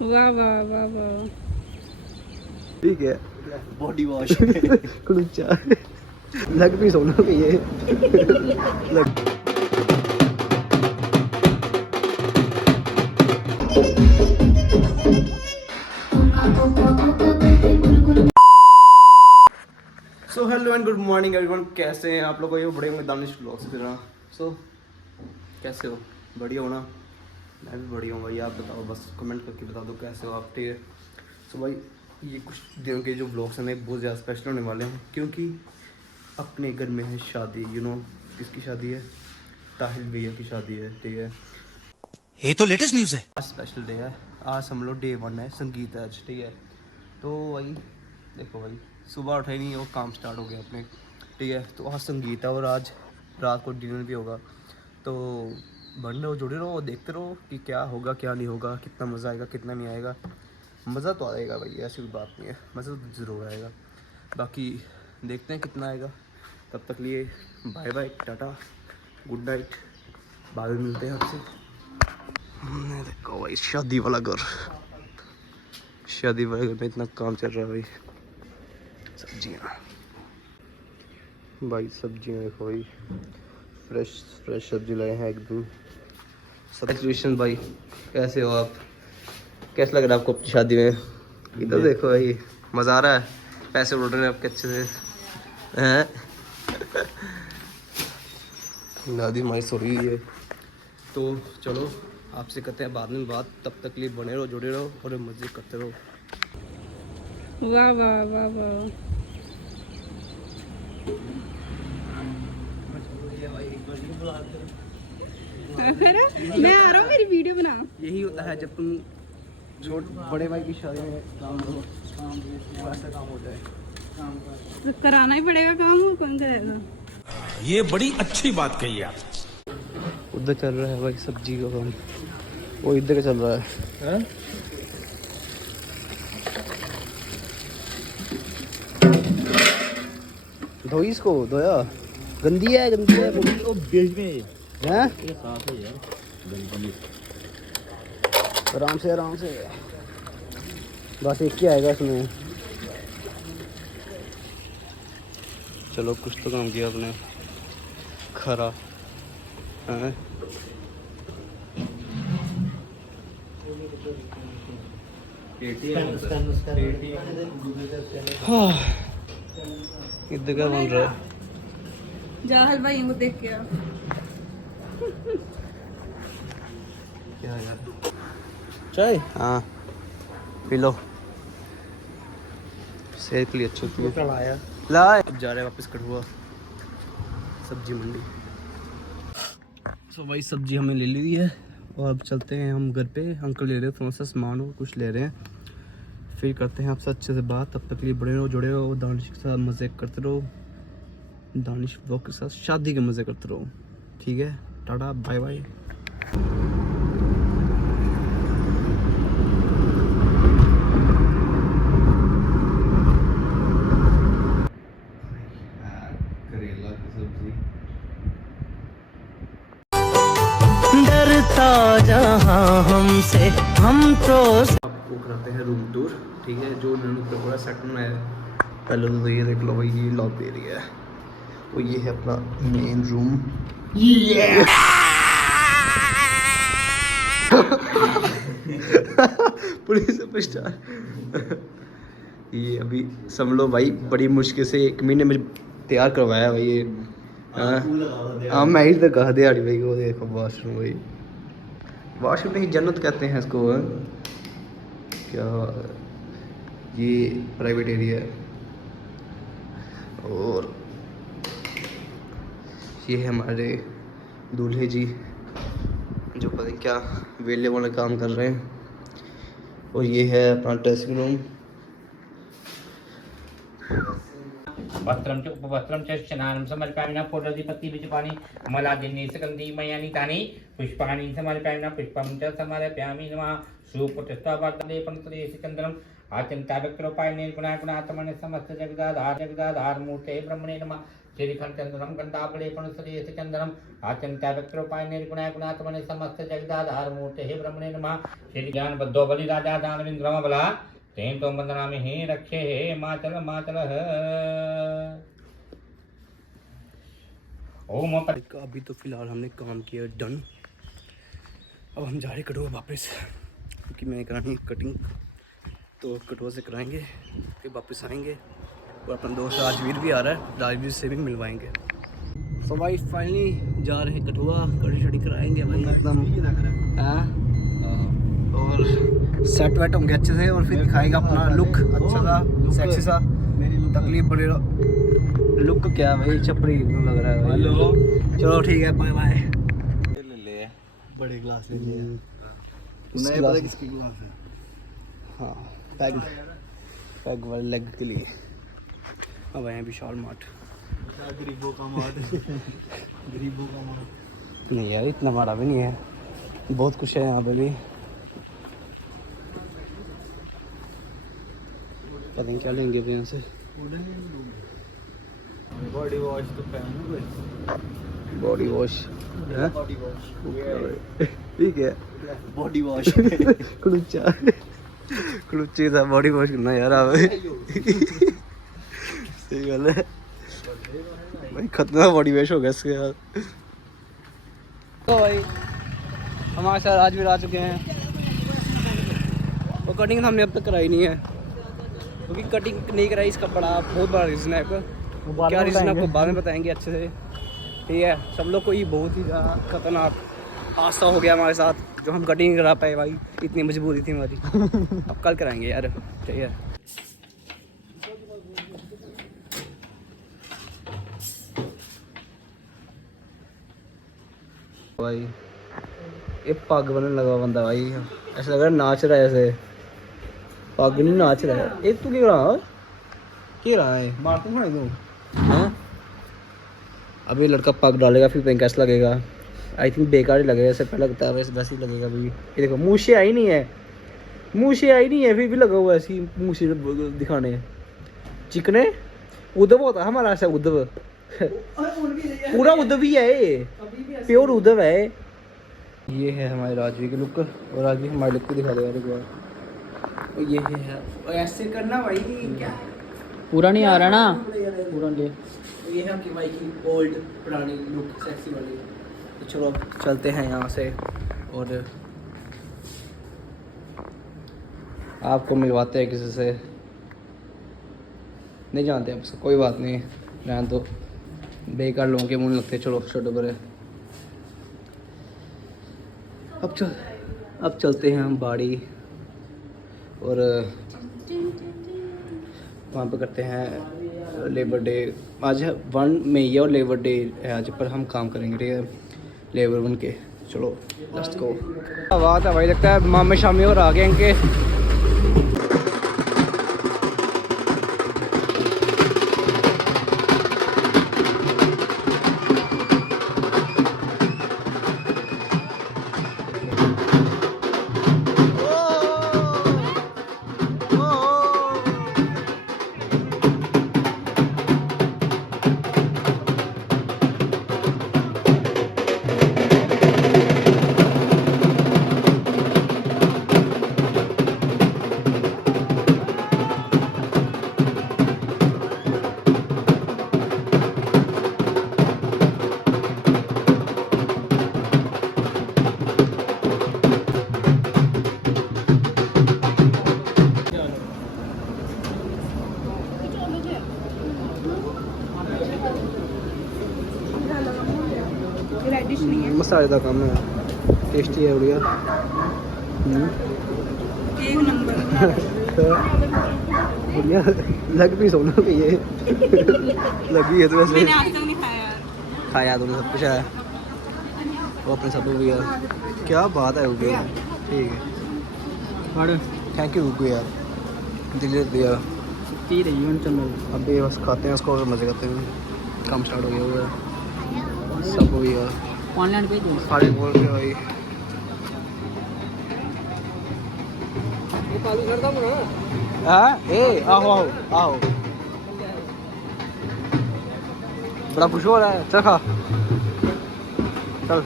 वाह वाह वाह वाह। ठीक है, बॉडी वॉश कुलचा लग भी सोना के ये लग। So hello and good morning everyone, कैसे हैं आप लोग? ये बड़े होंगे दानिश ब्लॉग्स की तरह। सो कैसे हो? बढ़िया हो ना? मैं भी बढ़िया हूँ भाई। आप बताओ, बस कमेंट करके बता दो कैसे हो आप। ठीक है। सो भाई ये कुछ दिनों के जो ब्लॉग्स हैं बहुत ज़्यादा स्पेशल होने वाले हैं, क्योंकि अपने घर में है शादी। यू नो किसकी शादी है? ताहिल भैया की शादी है। ठीक है, ये तो लेटेस्ट न्यूज़ है। आज स्पेशल डे है। आज हम लोग डे 1 है, संगीत है आज। ठीक है, तो भाई देखो भाई, सुबह उठे नहीं और काम स्टार्ट हो गया अपने। ठीक है, तो आज संगीत है और आज रात को डिनर भी होगा। तो बन रहे हो, जुड़े रहो, देखते रहो कि क्या होगा क्या नहीं होगा, कितना मज़ा आएगा कितना नहीं आएगा। मज़ा तो आएगा भाई, ऐसी कोई बात नहीं है, मज़ा तो ज़रूर आएगा। बाकी देखते हैं कितना आएगा। तब तक लिए bye bye, tata, good night, बाद में मिलते हैं आपसे। देखो भाई शादी वाला घर, शादी वाले घर में इतना काम चल रहा है भाई। सब्जियाँ भाई, सब्जियाँ देखो भाई, फ्रेश फ्रेश सब्जी लाए हैं एकदम। सब्जिशन भाई, कैसे हो आप? कैसा लग रहा है आपको अपनी शादी में? इधर देखो भाई, मज़ा आ रहा है? पैसे उड़ रहे हैं आपके अच्छे से हैं? दादी हमारी सो रही है। तो चलो आपसे करते हैं बाद में बात। तब तक लिए बने रहो, जुड़े रहो और मज़े करते रहो। वाह वाह वाह वाह। मैं आ रहा हूँ, मेरी वीडियो बना। यही होता है जब तुम बड़े भाई की शादी में काम करो, वैसा काम होता है। तो कराना ही पड़ेगा काम, वो कौन करेगा? ये बड़ी अच्छी बात कही आप। उधर चल रहा है भाई सब्जी का काम, वो इधर का चल रहा है। धोई इसको, धोया गंदी है वो बीच में हैं? ये साफ है यार, गंदी है। आराम से बस एक ही आएगा इसमें। चलो कुछ तो काम किया आपने, खरा हैं? हाँ, इधर क्या बन रहा है? जा हलवाई को देख के आ। क्या यार, चाय? हाँ पी लो, सेहत के लिए अच्छी होती है। लाए अब जा रहे हैं वापस कठुआ सब्जी मंडी। सो भाई सब्जी हमने ले ली है और अब चलते हैं हम घर पे। अंकल ले रहे हैं थोड़ा सा सामान और कुछ ले रहे हैं, फिर करते हैं आपसे अच्छे से बात। तब तक लिए बड़े रहो, जुड़े रहो, दानिश के साथ मज़े करते रहो, दानिश ब्लॉग के साथ शादी के मज़े करते रहो। ठीक है, टाटा बाय बाय। करेला की सब्जी, डरता जहाँ हमसे हम तो आपको कराते हैं रूम टूर। ठीक है, जो उन्होंने पूरा सेट बनाया है। पहले तो ये देख लो भाई, ये लॉबी एरिया है और ये है अपना मेन रूम। Police superstar. ये अभी समझ लो भाई, बड़ी मुश्किल से 1 महीने में तैयार करवाया भाई ये। हाँ मैं ही तो कहा दिहाड़ी भाई को। देखो वॉशरूम भाई, वॉशरूम नहीं जन्नत कहते हैं इसको। क्या ये प्राइवेट एरिया है और ये है हमारे दूल्हे जी जो पता नहीं क्या वेले वाले काम कर रहे हैं। और ये है अपना ड्रेसिंग रूम। वस्त्रं च उपवस्त्रं च स्नानं समर्पयामि पूर्वधिपति विजपानि मलादिनी सुगन्धि मयानि तानि पुष्पाणि समर्पयामि पुष्पं च समर्पयामि नमः सुप्रतिष्ठावर्तलेपनतले सिकन्दरम् आत्यन्तावक्रोपाय निर्गुणात्मने समस्त जगदाधार मूर्ते ब्रह्मणे नमः श्रीखंड चंद्रम कंटापलेपण श्री चंद्रम आचंत्या व्यक्रोपाय निर्गुणाय गुणात्मने समस्त जगदाधार मूर्ते हे ब्रह्मणे नमः। श्री ज्ञान बद्धो बलि राजा दानवेंद्रम बला तें तो वंदनामि हे रक्षे हे माचल माचल ओम अभी तो फिलहाल हमने काम किया डन। अब हम जा रहे कटुआ वापस, क्योंकि मैंने करानी कटिंग, तो कटुआ से कराएंगे फिर वापस आएंगे। और अपना दोस्त राजवीर भी आ रहा है, राजवीर से भी मिलवाएंगे। तो भाई फाइनली जा रहे हैं कटुआ, कटी शटी कराएंगे भाई एकदम। हाँ, और सेट वेट होंगे अच्छे से, और फिर दिखाएगा अपना लुक अच्छा सा सेक्सी सा। तकलीफ बड़े लुक क्या भाई, चपड़ी लग रहा है। हेलो चलो ठीक है, बाय बाय। ले बड़े ग्लास लीजिए। नहीं पता किसकी ग्लास है। हाँ, पैग वाले लेग के लिए। अब आए हैं विशाल मार्ट। गरीबों का मार्ट। गरीबों का मार्ट नहीं यार, इतना बड़ा भी नहीं है, बहुत कुछ है यहाँ पर भी। पता नहीं क्या लेंगे यहाँ से। बॉडी वॉश तो पहन बॉडी वॉश बॉडी वॉश ठीक है, बॉडी वॉश कुलचा कुलचे था बॉडी वॉश करना यार। आप सही गल है भाई, खतरनाक बॉडी वॉश हो गया इसके यार। तो भाई हमारे साथ आज भी आ चुके हैं, और कटिंग हमने अब तक कराई नहीं है, क्योंकि कटिंग नहीं कराई इसका बहुत बड़ा रीज़न है। आपका क्या रीज़न आपको बाद में बताएंगे अच्छे से, ठीक है। सब लोग को ये बहुत ही ज़्यादा खतरनाक हादसा हो गया हमारे साथ, जो हम कटिंग करा पाए भाई, इतनी मजबूरी थी हमारी। अब कल कराएंगे यार, ठीक है। भाई ये पग बनने लगा बंदा भाई, ऐसा लग रहा है नाच रहा है, ऐसे पग नहीं नाच रहा है। ये तू क्या रहा है मार तो तू हाँ। अभी लड़का पग डालेगा, फिर पेन कैसा लगेगा। आई थिंक बेकार ही लगेगा, ऐसे पहले लगता है वैसे ही लगेगा भाई। ये देखो मुँह से आई नहीं है, फिर भी लगा हुआ ऐसी मुँह से दिखाने। चिकने उद्धव होता है हमारा, ऐसा उद्धव पूरा उद्धव ही है, प्योर उद्धव है। ये है हमारे राजवीर की लुक, और राजवीर हमारे लुक को दिखा देगा एक बार। ये है, और ऐसे करना भाई, क्या पूरा नहीं आ रहा ना, पूरा ले। ये है आपकी भाई की ओल्ड पुरानी लुक, सेक्सी वाली। तो चलो अब चलते हैं यहाँ से, और आपको मिलवाते हैं किसी से। नहीं जानते आप, कोई बात नहीं, रहने तो बेकार लोगों के मुँह लगते। चलो छोटे बड़े, अब चलते हैं हम बाड़ी, और वहाँ पे करते हैं लेबर डे। आज है 1 मई और लेबर डे है आज, पर हम काम करेंगे, ठीक है, लेबर बन के। चलो लेट्स गो। बात है भाई, लगता है मामे शामी और आ गए इनके। मसालेदार काम है, टेस्टी है बढ़िया। एक नंबर बढ़िया लग भी सोना भी ये लगी है तो वैसे मैंने आज तक नहीं खाया यार। खाया तूने सब कुछ है, वो अपने सब हो गया। क्या बात है हो गया, ठीक है, थैंक यू रुको यार, दिल दिया पी रही हूँ। चलो अभी बस खाते हैं उसको और मज़े करते हैं। काम स्टार्ट हो गया हुआ है, सब हो गया। ऑनलाइन पे दो सारे बोल के भाई हाँ, ए आओ आओ आओ। बड़ा खुश हो रहा है, चल खा, चल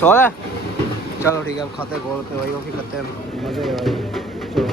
सो है। चलो ठीक है, अब खाते हैं गोल पे भाई, फिर करते हैं मजे है भाई। चलो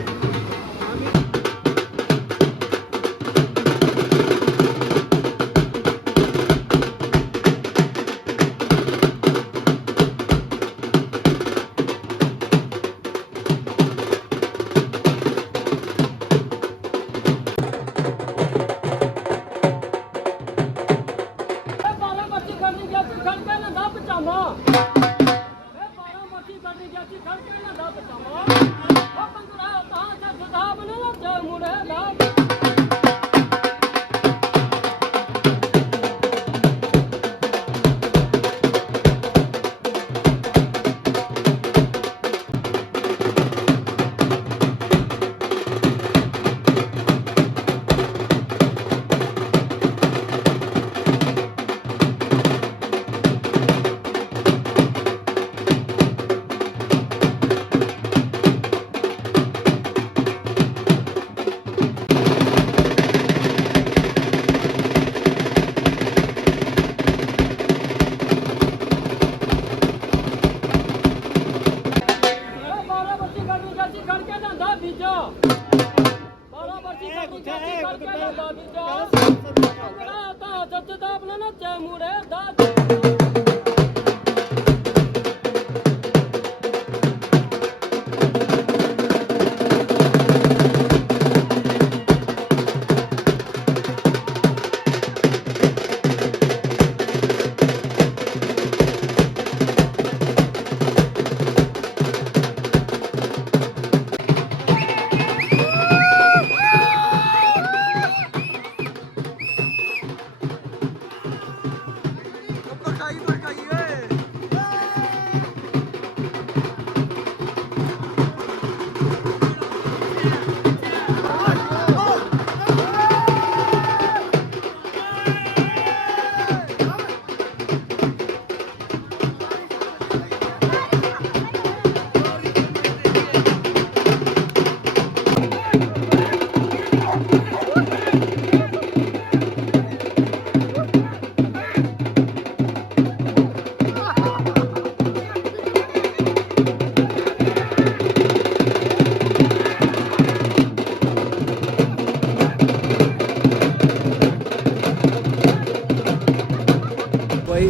भाई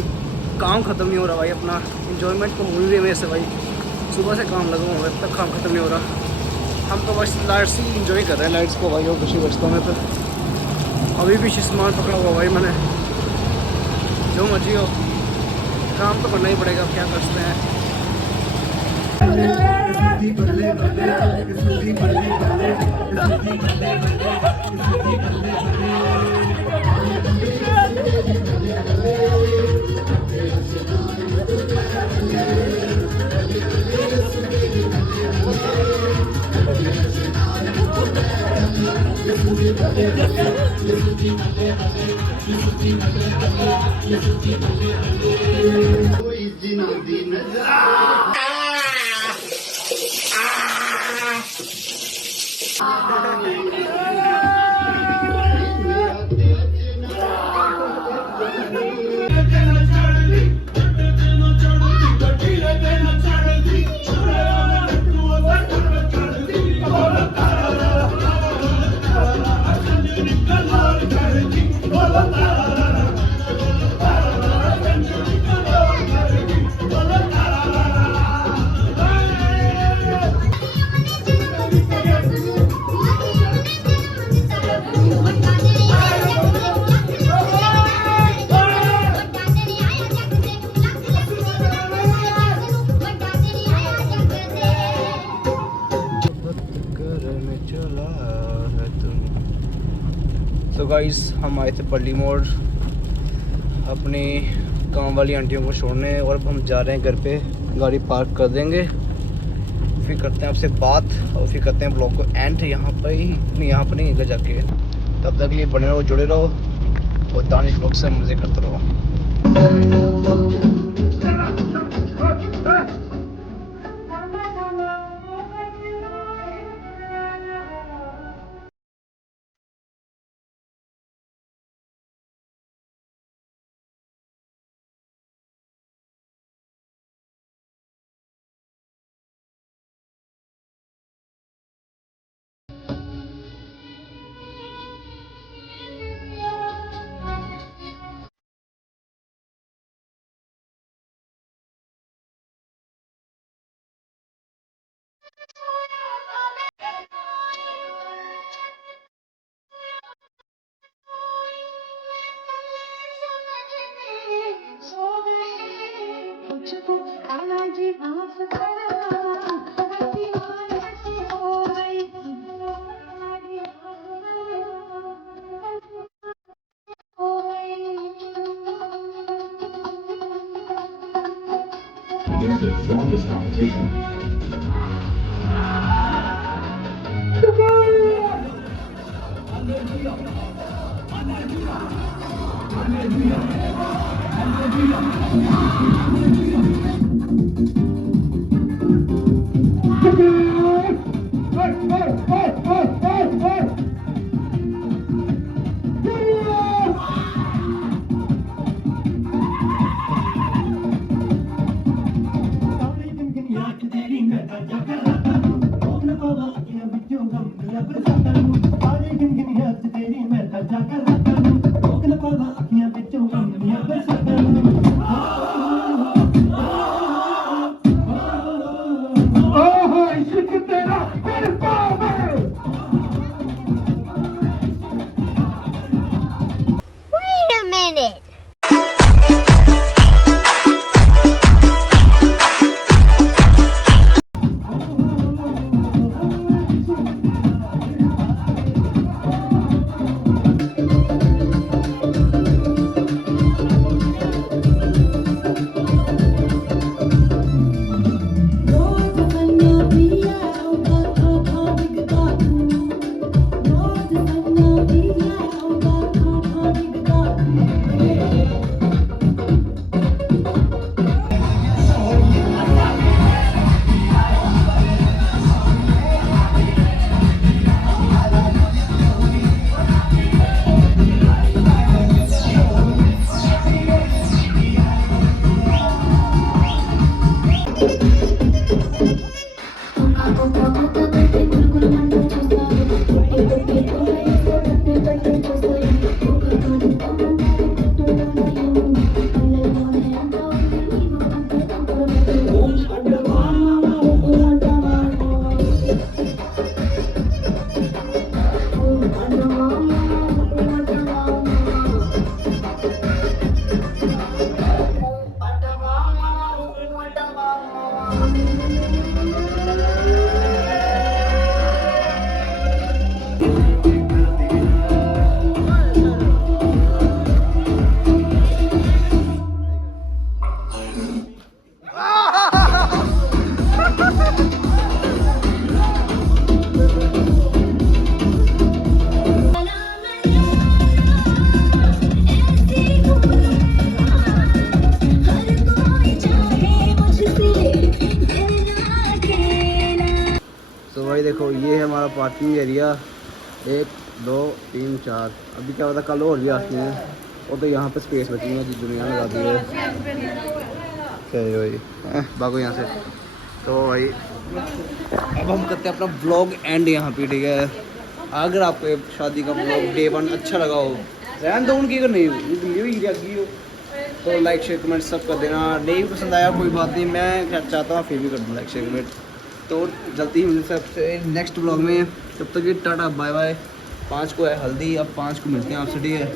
काम ख़त्म नहीं हो रहा भाई, अपना इंजॉयमेंट तो हो ही रही है से भाई, सुबह से काम लगा हुआ है, अब तक काम ख़त्म नहीं हो रहा। हम तो बस लाइट्स ही इंजॉय कर रहे हैं, लाइट्स को भाई, और कुछ ही बचता में तो अभी भी सामान पकड़ा हुआ भाई मैंने। जो मर्जी हो, काम तो करना ही पड़ेगा, अब क्या कर सकते हैं। तो गाइस हम आए थे पल्ली मोड़ अपनी काम वाली आंटियों को छोड़ने, और अब हम जा रहे हैं घर पे, गाड़ी पार्क कर देंगे, फिर करते हैं आपसे बात, और फिर करते हैं ब्लॉग को एंड यहाँ पर ही, नहीं यहाँ पर नहीं, इधर जाके। तब तक लिए बने रहो, जुड़े रहो, और दानिश ब्लॉग से मज़े करते रहो। Wait a minute. तो भाई देखो ये है हमारा पार्किंग एरिया 1 2 3 4। अभी क्या पता कल और भी आती हैं और तो यहाँ पे स्पेस बची है जिस दुनिया में आती है। चलिए भाई भागो यहाँ से। तो भाई अब हम करते हैं अपना ब्लॉग एंड यहाँ पे, ठीक है। अगर आपको शादी का ब्लॉग डे 1 अच्छा लगा हो, रहन दो उनकी, अगर नहीं हो तो लाइक शेयर कमेंट सब कर देना। नहीं पसंद आया कोई बात नहीं, मैं चाहता हूँ फिर भी कर दूँ लाइक शेयर कमेंट। तो जल्दी ही मिलते हैं आपसे नेक्स्ट ब्लॉग में। तब तक ये टाटा बाय बाय। 5 को है हल्दी, अब 5 को मिलते हैं आपसे, ठीक है।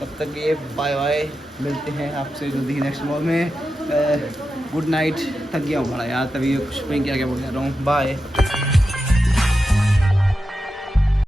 तब तक ये बाय बाय, मिलते हैं आपसे जल्दी ही नेक्स्ट ब्लॉग में। Good night. थक गया हूँ बड़ा यार, तभी कुछ क्या बोल रहा हूँ। बाय।